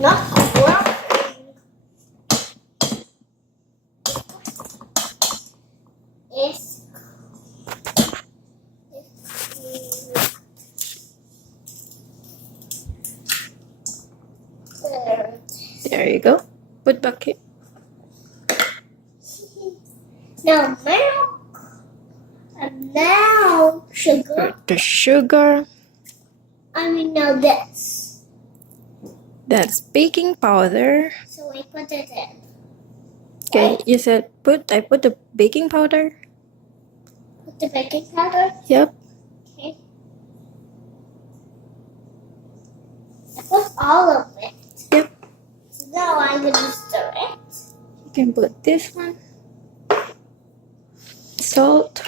Not working. It's There you go. Put back here. now milk. And now sugar. Put the sugar. Now this. That's baking powder. So we put it in. Okay, you said I put the baking powder. Put the baking powder. Yep. Okay. I put all of it. Yep. So now I'm gonna stir it. You can put this one. Salt.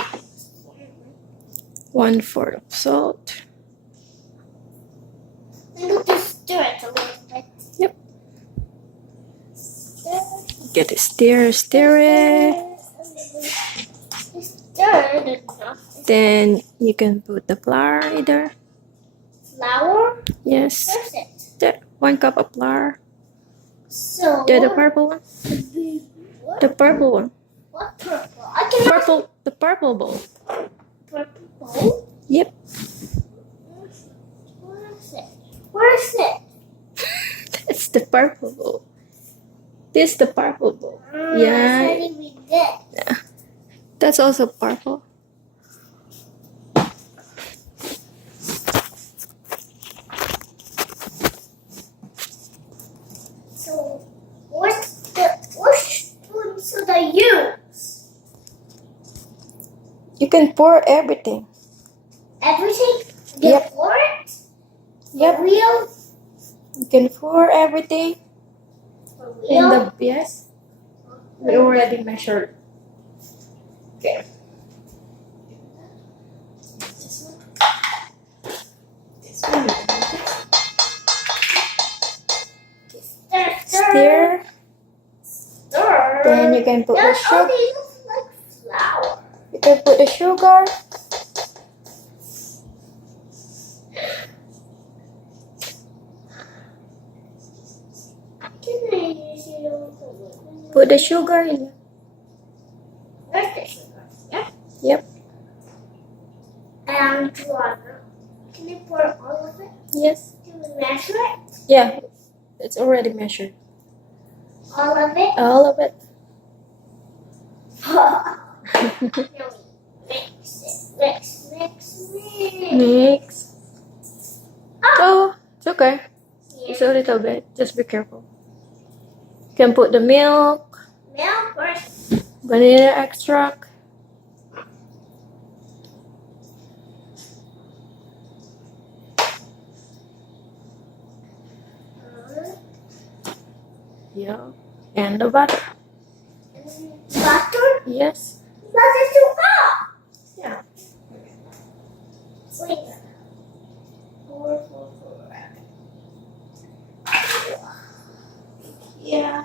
1/4 of salt. I'm going to stir it a little bit. Yep. Stir. Get it, stir it. Stir it enough. Then you can put the flour either. Flour. Yes. Where's it? There. 1 cup of flour. So. The purple one. What? The purple one. What purple? I can Purple. The purple bowl. purple bowl. Yep. Where is it? Where is it? That's the purple bowl. This the purple bowl. Yeah. I think we did. That's also purple. So which spoon should I use? You can pour everything. Everything? Yep. Pour it? Yep. For real? You can pour everything For in real? the yes. We already measured. Okay. This one. Stir. Stir. Stir. Then you can put the That sugar. only looks like flour. You can put the sugar. Can I use it also? Put the sugar in. Where's the sugar? Yeah. Yep. And water. Can I pour all of it? Yes. Can we measure it? Yeah. It's already measured. All of it? All of it. Now we mix it. Mix. Mix. Oh, it's okay. Yeah. It's a little bit. Just be careful. You can put the milk, Milk first. vanilla extract. Yeah. And the butter. Butter? Yes. Butter too hot. Yeah. Wait. Pour. Yeah.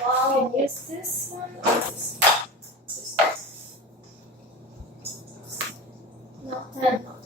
Wow. Can use this one or this one? No.